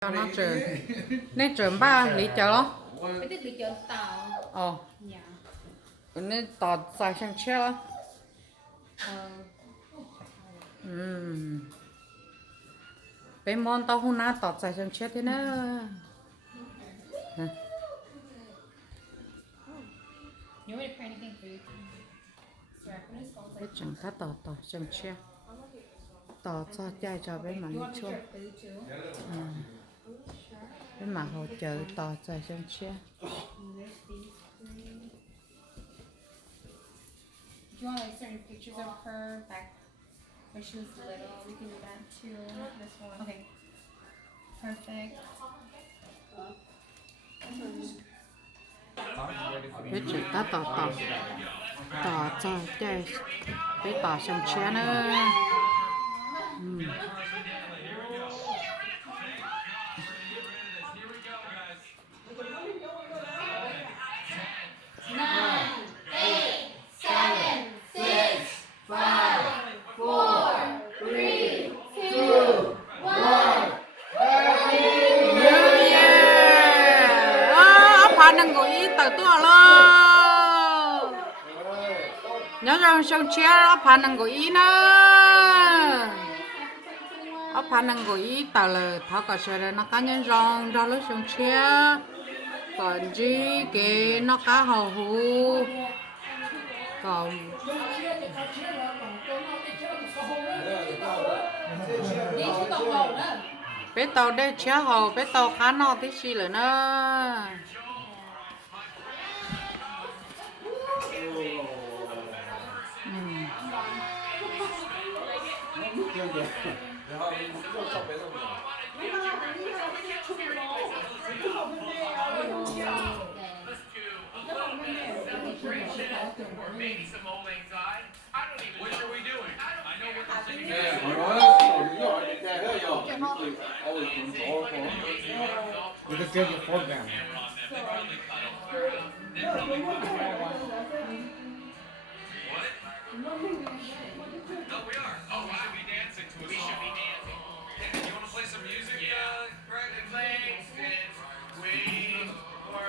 nó trừ nên trừ ba lý chờ lo Cái tiết lý chờ tàu. Dạ. nên tỏ dài sang che lo bên món tao hôm nay tỏ dài sang che thế nè You want me to pray anything for you? cái chẳng thắt tỏ sang che tỏ cho chạy cho bên mà You đi want me to chua pray for you too? bên mà hỗ trợ tỏ dài sang che Do you want like certain pictures of her back when she was little? We can do that too. This one. Okay. Perfect. cái chữ ta tỏ cho chạy cái tỏ sang che nữa nâng gối tờ tua lo nhớ rằng xong chia phá nâng gối nó phá nâng gối tờ là tháo cả sợi nó cá nhân rong ra lúc xong chia còn gì cái nó cá hầu hú còn bé tàu đây chia hầu bé tàu cá nó tí xí nữa nó Maybe some old anxiety. I don't even. What are we doing? I know what they're saying. You can take your fork down. No, we are. Oh, we should be dancing to a song. We should be dancing. Yeah, you want to play some music? Yeah. Greg and Legs and we or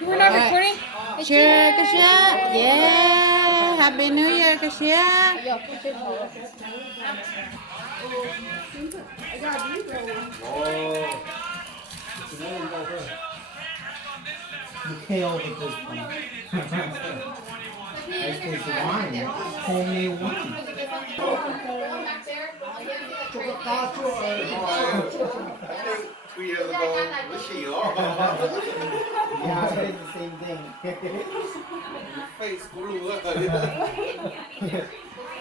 You were not recording? Share cái share, yeah, Happy New Year cái share. The kale with this one. This is wine. Homemade wine. 2 years ago, the xyoo. Yeah, I did the same thing. Face glue.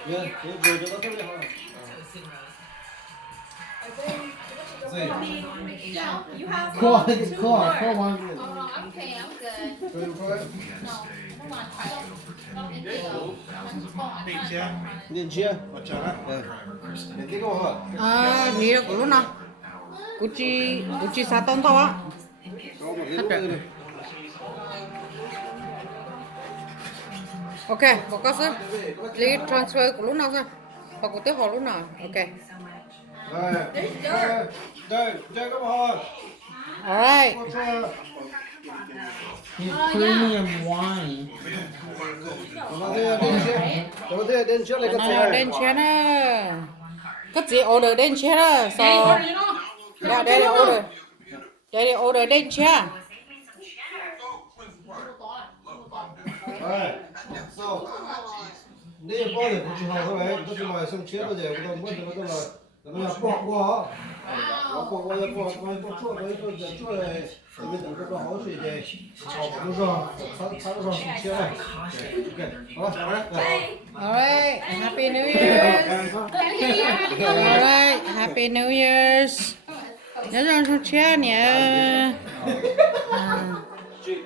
Yeah, vừa cho nó tốt đẹp hơn. You have Call one. Okay, I'm good. Good for it. Come on, Tyler. Điện chia. Để tí cô hả? Thì của lúc nào? Của chị sao tông thôi á? Ok, một câu nữa. Please transfer của lúc nào ra? Hoặc của tiếp họ lúc nào? Ok. Đây các bạn. Alright. Premium wine. Đến trước lại Nào đến chia nè. Cái gì order đến chia đó. So. Yeah, đây order. Đây order đến chia. So, nếu có thể chỉ học thôi, có chỉ nói xong chết rồi thì cũng mất được cái là nó bỏ qua chua đấy tôi chua này mình đừng có hổ gì để học nó rồi sáng rồi chết này. Alright, Happy New Year. Alright, Happy New Year's. Nhớ rằng không chia nhé.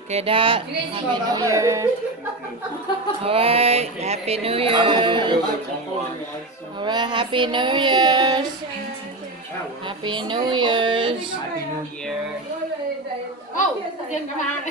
Okay, Dad. Happy New Year. Alright, Happy New Year. Alright, Happy New Year's. Happy New Year's. Oh, didn't come out.